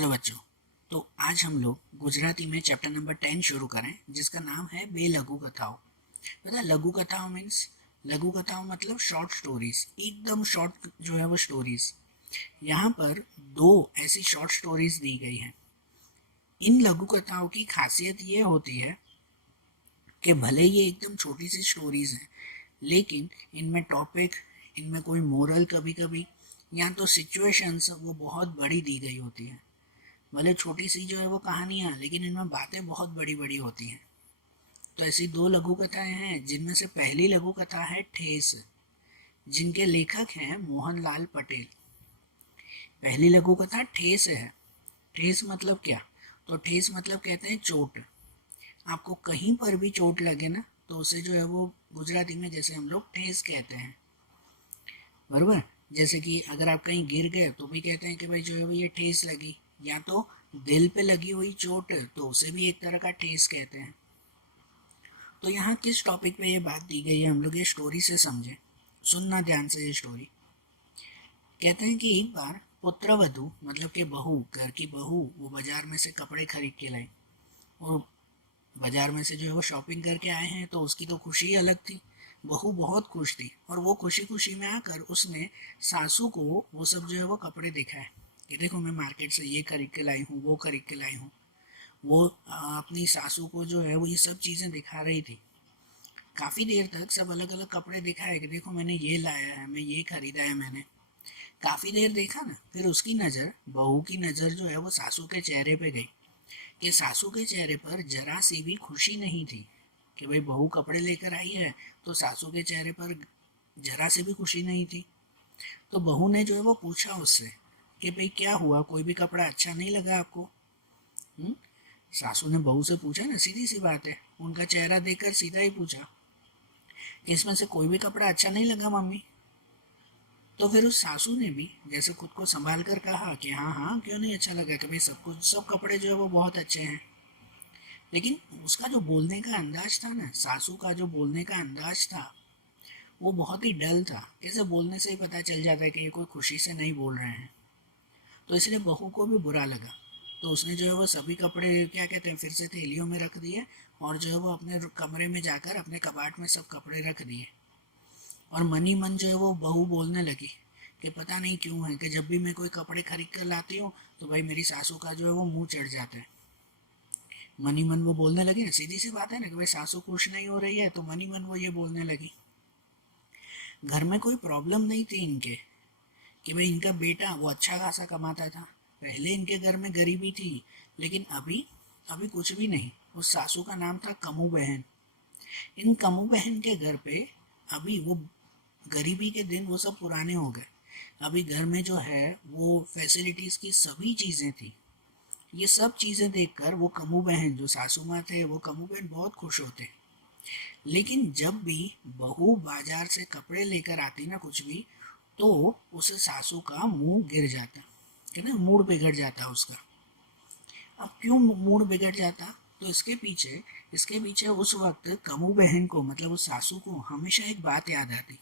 चलो बच्चों, तो आज हम लोग गुजराती में चैप्टर नंबर 10 शुरू करें, जिसका नाम है बे लघु कथाओं। पता लघु कथाओं मीन्स, लघु कथाओं मतलब शॉर्ट स्टोरीज, एकदम शॉर्ट जो है वो स्टोरीज। यहाँ पर दो ऐसी शॉर्ट स्टोरीज दी गई हैं। इन लघु कथाओं की खासियत ये होती है कि भले ये एकदम छोटी सी स्टोरीज हैं, लेकिन इनमें टॉपिक, इनमें कोई मोरल कभी कभी या तो सिचुएशंस वो बहुत बड़ी दी गई होती है। भले छोटी सी जो है वो कहानियाँ, लेकिन इनमें बातें बहुत बड़ी बड़ी होती हैं। तो ऐसी दो लघु कथाएं हैं, जिनमें से पहली लघु कथा है ठेस, जिनके लेखक हैं मोहनलाल पटेल। पहली लघु कथा ठेस है। ठेस मतलब क्या? तो ठेस मतलब कहते हैं चोट। आपको कहीं पर भी चोट लगे ना, तो उसे जो है वो गुजराती में जैसे हम लोग ठेस कहते हैं, बराबर। जैसे कि अगर आप कहीं गिर गए तो भी कहते हैं कि भाई जो है वो ये ठेस लगी, या तो दिल पे लगी हुई चोट तो उसे भी एक तरह का ठेस कहते हैं। तो यहाँ किस टॉपिक पे ये बात दी गई है, हम लोग ये स्टोरी से समझें। सुनना ध्यान से ये स्टोरी। कहते हैं कि एक बार पुत्रवधू मतलब कि बहू, घर की बहू, वो बाजार में से कपड़े खरीद के लाई। और बाजार में से जो है वो शॉपिंग करके आए हैं, तो उसकी तो खुशी ही अलग थी। बहू बहुत खुश थी, और वो खुशी खुशी में आकर उसने सासू को वो सब जो है वो कपड़े दिखाए कि देखो मैं मार्केट से ये खरीद के लाई हूँ, वो खरीद के लाई हूँ। वो अपनी सासू को जो है वो ये सब चीज़ें दिखा रही थी। काफ़ी देर तक सब अलग अलग कपड़े दिखाए कि देखो मैंने ये लाया है, मैं ये खरीदा है मैंने। काफ़ी देर देखा ना, फिर उसकी नज़र, बहू की नज़र जो है वो सासू के चेहरे पे गई, कि सासू के चेहरे पर जरा सी भी खुशी नहीं थी कि भाई बहू कपड़े लेकर आई है। तो सासू के चेहरे पर जरा सी भी खुशी नहीं थी। तो बहू ने जो है वो पूछा उससे कि भाई क्या हुआ, कोई भी कपड़ा अच्छा नहीं लगा आपको? हुँ? सासू ने बहू से पूछा ना, सीधी सी बात है, उनका चेहरा देखकर सीधा ही पूछा कि इसमें से कोई भी कपड़ा अच्छा नहीं लगा मम्मी? तो फिर उस सासू ने भी जैसे खुद को संभाल कर कहा कि हाँ हाँ क्यों नहीं अच्छा लगा, कि भाई सब कुछ, सब कपड़े जो है वो बहुत अच्छे हैं। लेकिन उसका जो बोलने का अंदाज था ना, सासू का जो बोलने का अंदाज था, वो बहुत ही डल था। कैसे बोलने से ही पता चल जाता है कि ये कोई खुशी से नहीं बोल रहे हैं। तो इसलिए बहू को भी बुरा लगा। तो उसने जो है वो सभी कपड़े, क्या कहते हैं, फिर से थैलियों में रख दिए, और जो है वो अपने कमरे में जाकर अपने कबाड़ में सब कपड़े रख दिए। और मन ही मन जो है वो बहू बोलने लगी कि पता नहीं क्यों है कि जब भी मैं कोई कपड़े खरीद कर लाती हूँ तो भाई मेरी सासू का जो है वो मुंह चढ़ जाता है। मन ही मन वो बोलने लगी ना, सीधी सी बात है ना कि भाई सासू खुश नहीं हो रही है, तो मन ही मन वो ये बोलने लगी। घर में कोई प्रॉब्लम नहीं थी इनके, कि भाई इनका बेटा वो अच्छा खासा कमाता था। पहले इनके घर में गरीबी थी, लेकिन अभी अभी कुछ भी नहीं। उस सासू का नाम था कमू बहन। इन कमू बहन के घर पे अभी वो गरीबी के दिन वो सब पुराने हो गए। अभी घर में जो है वो फैसिलिटीज़ की सभी चीज़ें थी। ये सब चीज़ें देखकर वो कमू बहन, जो सासू माँ थे, वो कमू बहन बहुत खुश होते। लेकिन जब भी बहू बाजार से कपड़े लेकर आती ना कुछ भी, तो उसे सासू का मुंह गिर जाता, है ना, मूड बिगड़ जाता उसका। अब क्यों मूड बिगड़ जाता? तो इसके पीछे उस वक्त कमू बहन को, मतलब उस सासू को हमेशा एक बात याद आती।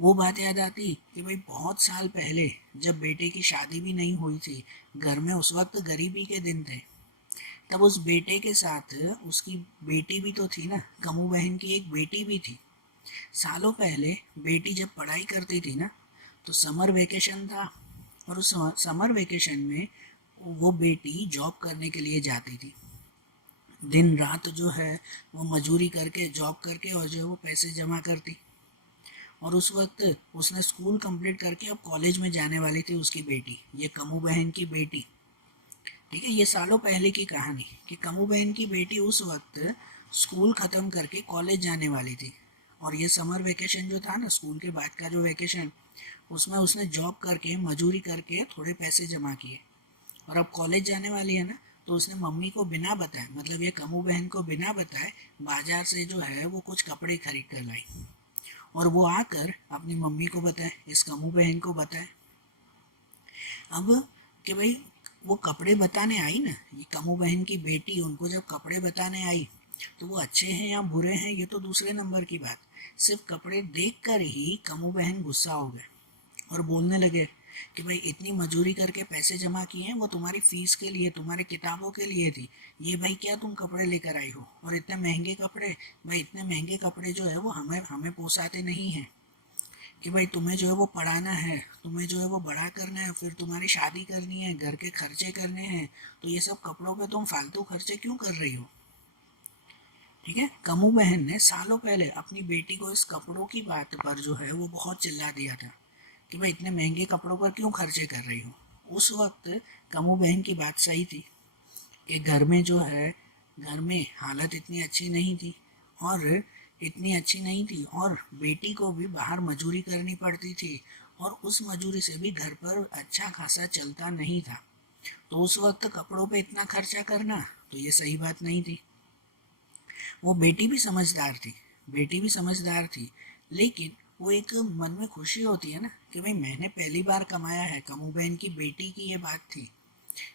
वो बात याद आती कि भाई बहुत साल पहले जब बेटे की शादी भी नहीं हुई थी, घर में उस वक्त गरीबी के दिन थे, तब उस बेटे के साथ उसकी बेटी भी तो थी ना, कमू बहन की एक बेटी भी थी। सालों पहले बेटी जब पढ़ाई करती थी ना, तो समर वेकेशन था, और उस समर वेकेशन में वो बेटी जॉब करने के लिए जाती थी। दिन रात जो है वो मजूरी करके, जॉब करके, और जो है वो पैसे जमा करती। और उस वक्त उसने स्कूल कंप्लीट करके अब कॉलेज में जाने वाली थी उसकी बेटी, ये कमू बहन की बेटी। ठीक है, ये सालों पहले की कहानी कि कमू बहन की बेटी उस वक्त स्कूल ख़त्म करके कॉलेज जाने वाली थी। और ये समर वेकेशन जो था ना, स्कूल के बाद का जो वेकेशन, उसमें उसने जॉब करके, मजूरी करके थोड़े पैसे जमा किए, और अब कॉलेज जाने वाली है ना, तो उसने मम्मी को बिना बताए, मतलब ये कमू बहन को बिना बताए, बाजार से जो है वो कुछ कपड़े खरीद कर लाई। और वो आकर अपनी मम्मी को बताए, इस कमू बहन को बताए। अब कि भाई वो कपड़े बताने आई ना, ये कमू बहन की बेटी, उनको जब कपड़े बताने आई, तो वो अच्छे हैं या बुरे हैं ये तो दूसरे नंबर की बात। सिर्फ कपड़े देखकर ही कमू बहन गुस्सा हो गए और बोलने लगे कि भाई इतनी मजूरी करके पैसे जमा किए हैं, वो तुम्हारी फीस के लिए, तुम्हारी किताबों के लिए थी। ये भाई क्या तुम कपड़े लेकर आई हो, और इतने महंगे कपड़े। भाई इतने महंगे कपड़े जो है वो हमें हमें पोसाते नहीं हैं। कि भाई तुम्हें जो है वो पढ़ाना है, तुम्हें जो है वो बड़ा करना है, फिर तुम्हारी शादी करनी है, घर के खर्चे करने हैं, तो ये सब कपड़ों पे तुम फालतू खर्चे क्यों कर रही हो। ठीक है, कमू बहन ने सालों पहले अपनी बेटी को इस कपड़ों की बात पर जो है वो बहुत चिल्ला दिया था कि भाई इतने महंगे कपड़ों पर क्यों खर्चे कर रही हो। उस वक्त कमू बहन की बात सही थी कि घर में जो है, घर में हालत इतनी अच्छी नहीं थी, और इतनी अच्छी नहीं थी, और बेटी को भी बाहर मजूरी करनी पड़ती थी, और उस मजूरी से भी घर पर अच्छा खासा चलता नहीं था। तो उस वक्त कपड़ों पे इतना खर्चा करना तो ये सही बात नहीं थी। वो बेटी भी समझदार थी, बेटी भी समझदार थी, लेकिन वो एक मन में खुशी होती है ना कि भाई मैंने पहली बार कमाया है। कमू बहन की बेटी की ये बात थी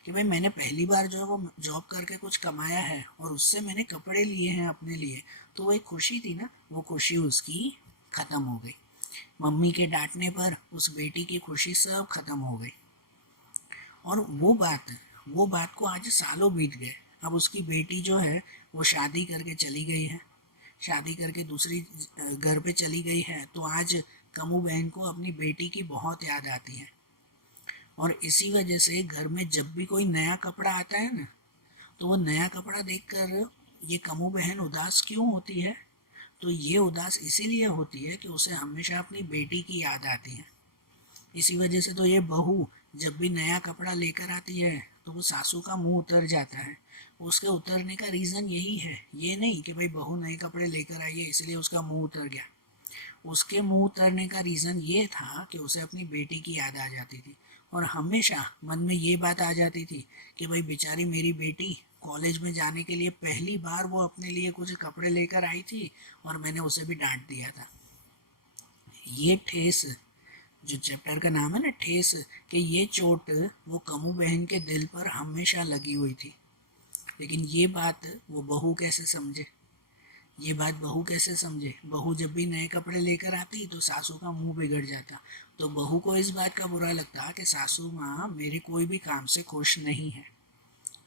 कि भाई मैंने पहली बार जो है वो जॉब करके कुछ कमाया है, और उससे मैंने कपड़े लिए हैं अपने लिए। तो वो एक खुशी थी ना, वो खुशी उसकी ख़त्म हो गई। मम्मी के डांटने पर उस बेटी की खुशी सब खत्म हो गई। और वो बात को आज सालों बीत गए। अब उसकी बेटी जो है वो शादी करके चली गई है, शादी करके दूसरी घर पे चली गई है। तो आज कमू बहन को अपनी बेटी की बहुत याद आती है, और इसी वजह से घर में जब भी कोई नया कपड़ा आता है ना, तो वो नया कपड़ा देखकर ये कमू बहन उदास क्यों होती है। तो ये उदास इसीलिए होती है कि उसे हमेशा अपनी बेटी की याद आती है। इसी वजह से तो ये बहू जब भी नया कपड़ा लेकर आती है तो वो सासू का मुंह उतर जाता है। उसके उतरने का रीज़न यही है, ये नहीं कि भाई बहू नए कपड़े लेकर आई है इसलिए उसका मुंह उतर गया। उसके मुंह उतरने का रीज़न ये था कि उसे अपनी बेटी की याद आ जाती थी, और हमेशा मन में ये बात आ जाती थी कि भाई बेचारी मेरी बेटी कॉलेज में जाने के लिए पहली बार वो अपने लिए कुछ कपड़े लेकर आई थी, और मैंने उसे भी डांट दिया था। ये ठेस, जो चैप्टर का नाम है ना ठेस, कि ये चोट वो कमू बहन के दिल पर हमेशा लगी हुई थी। लेकिन ये बात वो बहू कैसे समझे, ये बात बहू कैसे समझे। बहू जब भी नए कपड़े लेकर आती तो सासू का मुंह बिगड़ जाता। तो बहू को इस बात का बुरा लगता कि सासू माँ मेरे कोई भी काम से खुश नहीं है।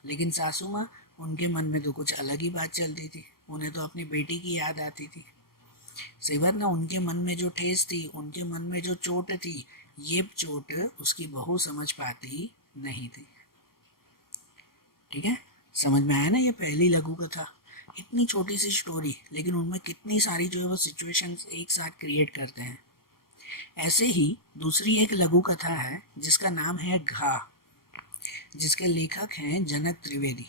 लेकिन सासू माँ, उनके मन में तो कुछ अलग ही बात चलती थी, उन्हें तो अपनी बेटी की याद आती थी। सही बात ना, उनके मन में जो ठेस थी, उनके मन में जो चोट थी, ये चोट उसकी बहू समझ पाती नहीं थी। ठीक है, समझ में आया ना। ये पहली लघु कथा, इतनी छोटी सी स्टोरी, लेकिन उनमें कितनी सारी जो है वो सिचुएशंस एक साथ क्रिएट करते हैं। ऐसे ही दूसरी एक लघु कथा है जिसका नाम है घा, जिसके लेखक हैं जनक त्रिवेदी।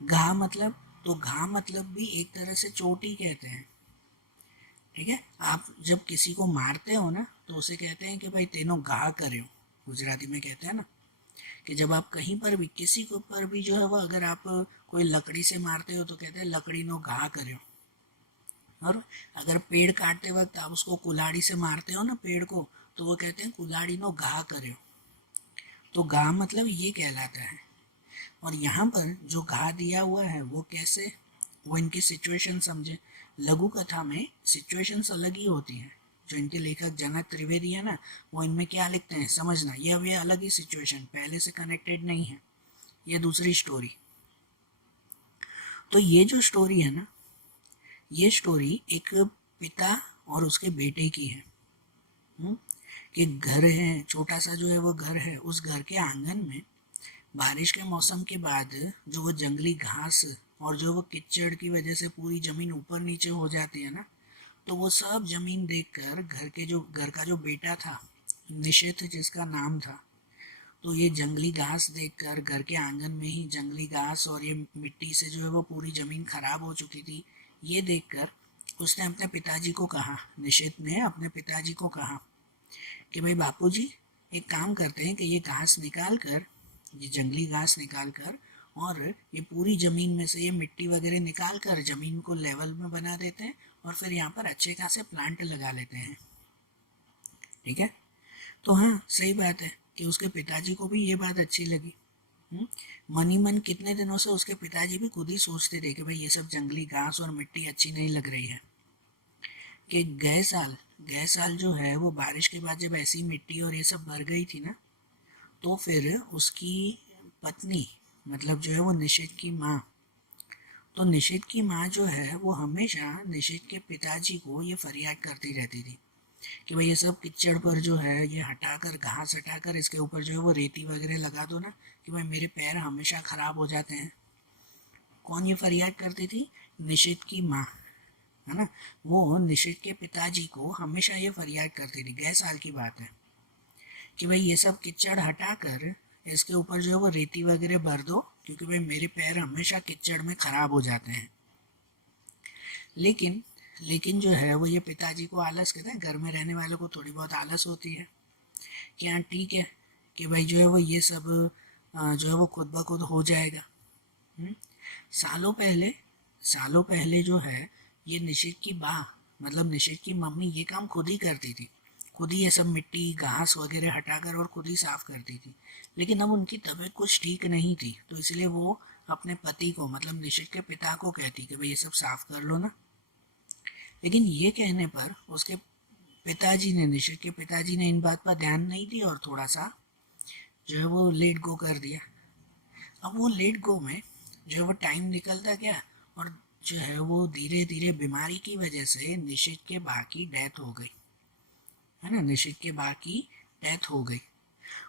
घा मतलब, तो घा मतलब भी एक तरह से चोट ही कहते हैं। ठीक है, आप जब किसी को मारते हो ना तो उसे कहते हैं कि भाई तेनो घा करे, गुजराती में कहते हैं ना, कि जब आप कहीं पर भी किसी के ऊपर भी जो है वो अगर आप कोई लकड़ी से मारते हो तो कहते हैं लकड़ी नो घा करे। और अगर पेड़ काटते वक्त आप उसको कुल्हाड़ी से मारते हो ना पेड़ को, तो वो कहते हैं कुल्हाड़ी नो घा करे। तो घा मतलब ये कहलाता है। और यहाँ पर जो घा दिया हुआ है वो कैसे, वो इनकी सिचुएशन समझे। लघु कथा में सिचुएशंस अलग ही होती हैं। जो इनके लेखक जनक त्रिवेदी है ना, वो इनमें क्या लिखते हैं समझना, ये अब ये अलग ही सिचुएशन, पहले से कनेक्टेड नहीं है, ये दूसरी स्टोरी। तो ये जो स्टोरी है ना, ये स्टोरी एक पिता और उसके बेटे की है। कि घर है, छोटा सा जो है वो घर है, उस घर के आंगन में बारिश के मौसम के बाद जो वो जंगली घास और जो वो कीचड़ की वजह से पूरी ज़मीन ऊपर नीचे हो जाती है ना, तो वो सब ज़मीन देखकर घर का जो बेटा था, निशित जिसका नाम था, तो ये जंगली घास देखकर, घर के आंगन में ही जंगली घास और ये मिट्टी से जो है वो पूरी ज़मीन खराब हो चुकी थी, ये देखकर उसने अपने पिताजी को कहा, निशित ने अपने पिताजी को कहा कि भाई बापूजी, एक काम करते हैं कि ये घास निकाल कर, ये जंगली घास निकाल कर, और ये पूरी ज़मीन में से ये मिट्टी वगैरह निकाल कर ज़मीन को लेवल में बना देते हैं, और फिर यहाँ पर अच्छे खासे प्लांट लगा लेते हैं। ठीक है, तो हाँ सही बात है कि उसके पिताजी को भी ये बात अच्छी लगी। मन ही मन कितने दिनों से उसके पिताजी भी खुद ही सोचते थे कि भाई ये सब जंगली घास और मिट्टी अच्छी नहीं लग रही है। कि गए साल जो है वो बारिश के बाद जब ऐसी मिट्टी और ये सब भर गई थी ना, तो फिर उसकी पत्नी मतलब जो है वो निषेध की माँ, तो निषेध की माँ जो है वो हमेशा निषेध के पिताजी को ये फरियाद करती रहती थी कि भाई ये सब कीचड़ पर जो है ये हटाकर, घास हटाकर इसके ऊपर जो है वो रेती वगैरह लगा दो ना, कि भाई मेरे पैर हमेशा खराब हो जाते हैं। कौन ये फरियाद करती थी? निषेध की माँ, है ना। वो निषेध के पिताजी को हमेशा ये फरियाद करती थी, गए साल की बात है, कि भाई ये सब कीचड़ हटाकर इसके ऊपर जो है वो रेती वगैरह भर दो, क्योंकि भाई मेरे पैर हमेशा कीचड़ में खराब हो जाते हैं। लेकिन लेकिन जो है वो ये पिताजी को आलस, कहते हैं घर में रहने वालों को थोड़ी बहुत आलस होती है कि हाँ ठीक है कि भाई जो है वो ये सब जो है वो खुद ब खुद हो जाएगा। हम्म? सालों पहले सालों पहले जो है ये निषेध की माँ मतलब निषेध की मम्मी ये काम खुद ही करती थी, खुद ही ये सब मिट्टी घास वगैरह हटाकर और खुद ही साफ करती थी। लेकिन अब उनकी तबीयत कुछ ठीक नहीं थी, तो इसलिए वो अपने पति को मतलब निषेध के पिता को कहती कि भाई ये सब साफ कर लो ना। लेकिन ये कहने पर उसके पिताजी ने, निषेध के पिताजी ने इन बात पर ध्यान नहीं दिया और थोड़ा सा जो है वो लेट गो कर दिया। अब वो लेट गो में जो है वो टाइम निकलता गया और जो है वो धीरे धीरे बीमारी की वजह से निषेध के बा की डेथ हो गई, है ना। निषेध के बा की डेथ हो गई।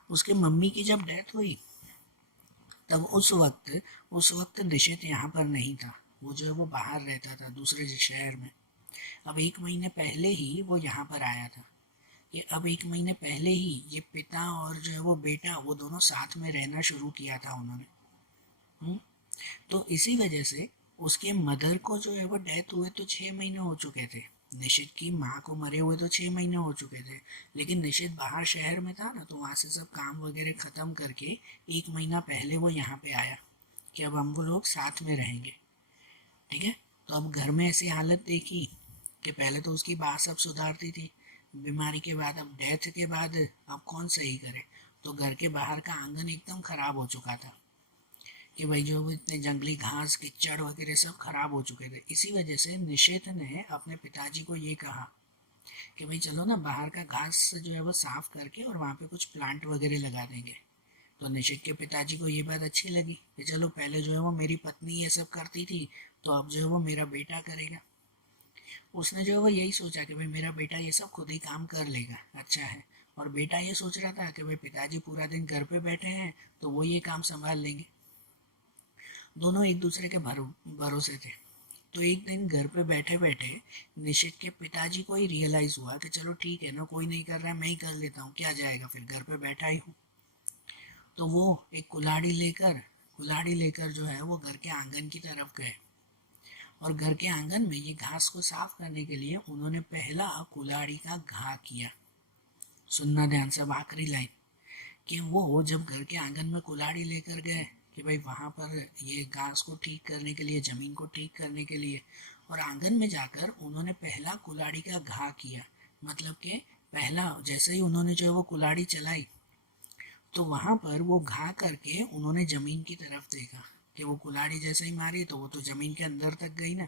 उसके मम्मी की जब डेथ हुई तब उस वक्त निषेध यहाँ पर नहीं था, वो जो है वो बाहर रहता था दूसरे शहर में। अब 1 महीने पहले ही वो यहाँ पर आया था। ये अब 1 महीने पहले ही ये पिता और जो है वो बेटा वो दोनों साथ में रहना शुरू किया था उन्होंने। तो इसी वजह से उसके मदर को जो है वो डेथ हुए तो 6 महीने हो चुके थे, निषेध की माँ को मरे हुए तो 6 महीने हो चुके थे। लेकिन निषेध बाहर शहर में था ना, तो वहाँ से सब काम वगैरह ख़त्म करके 1 महीना पहले वो यहाँ पे आया कि अब हम वो लोग साथ में रहेंगे। ठीक है। तो अब घर में ऐसी हालत देखी कि पहले तो उसकी बात सब सुधारती थी, बीमारी के बाद अब डेथ के बाद अब कौन सही करे। तो घर के बाहर का आंगन एकदम खराब हो चुका था कि भाई जो वो इतने जंगली घास कीचड़ वगैरह सब खराब हो चुके थे। इसी वजह से निषेध ने अपने पिताजी को ये कहा कि भाई चलो ना बाहर का घास जो है वो साफ करके और वहाँ पे कुछ प्लांट वगैरह लगा देंगे। तो निषेध के पिताजी को ये बात अच्छी लगी कि चलो पहले जो है वो मेरी पत्नी ये सब करती थी, तो अब जो है वो मेरा बेटा करेगा। उसने जो है वो यही सोचा कि भाई मेरा बेटा ये सब खुद ही काम कर लेगा, अच्छा है। और बेटा ये सोच रहा था कि भाई पिताजी पूरा दिन घर पे बैठे हैं तो वो ये काम संभाल लेंगे। दोनों एक दूसरे के भरोसे थे। तो एक दिन घर पे बैठे बैठे निषेध के पिताजी को ही रियलाइज हुआ कि चलो ठीक है ना, कोई नहीं कर रहा है, मैं ही कर लेता हूँ, क्या जाएगा, फिर घर पे बैठा ही हूँ। तो वो एक कुल्हाड़ी लेकर जो है वो घर के आंगन की तरफ गए और घर के आंगन में ये घास को साफ करने के लिए उन्होंने पहला कुल्हाड़ी का घा किया। सुनना ध्यान से आखिरी लाइन, कि वो जब घर के आंगन में कुल्हाड़ी लेकर गए कि भाई वहाँ पर ये घास को ठीक करने के लिए, ज़मीन को ठीक करने के लिए, और आंगन में जाकर उन्होंने पहला कुल्हाड़ी का घा किया। मतलब कि पहला जैसे ही उन्होंने जो है वो कुल्हाड़ी चलाई तो वहाँ पर वो घा करके उन्होंने ज़मीन की तरफ देखा कि वो कुल्हाड़ी जैसे ही मारी तो वो तो ज़मीन के अंदर तक गई ना।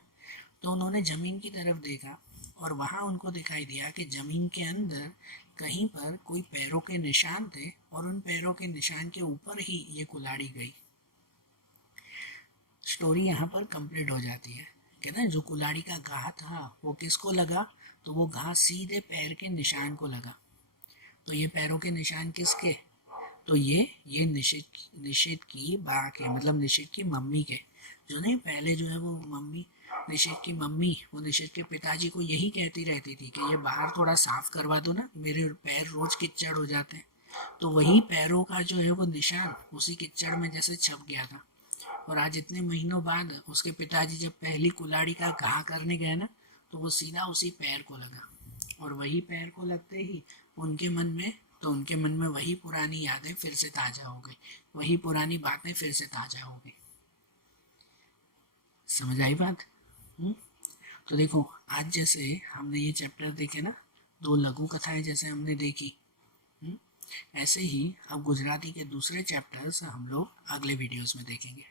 तो उन्होंने ज़मीन की तरफ देखा और वहाँ उनको दिखाई दिया कि ज़मीन के अंदर कहीं पर कोई पैरों के निशान थे और उन पैरों के निशान के ऊपर ही ये कुल्हाड़ी गई। स्टोरी यहाँ पर कंप्लीट हो जाती है। कहते हैं जो कुल्हाड़ी का घा था वो किसको लगा, तो वो घा सीधे पैर के निशान को लगा। तो ये पैरों के निशान किसके, तो ये निषेध की बा के मतलब निषेध की मम्मी के। जो नहीं पहले जो है वो मम्मी, निषेध की मम्मी वो निषेध के पिताजी को यही कहती रहती थी कि ये बाहर थोड़ा साफ करवा दो ना, मेरे पैर रोज कीचड़ हो जाते हैं। तो वही पैरों का जो है वो निशान उसी कीचड़ में जैसे छप गया था। और आज इतने महीनों बाद उसके पिताजी जब पहली कुल्हाड़ी का घा करने गए ना, तो वो सीधा उसी पैर को लगा। और वही पैर को लगते ही उनके मन में वही पुरानी यादें फिर से ताज़ा हो गई, वही पुरानी बातें फिर से ताज़ा हो गई। समझ आई बात? तो देखो आज जैसे हमने ये चैप्टर देखे ना, 2 लघु कथाएं जैसे हमने देखी, ऐसे ही अब गुजराती के दूसरे चैप्टर्स हम लोग अगले वीडियोस में देखेंगे।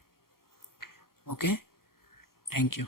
Okay, thank you.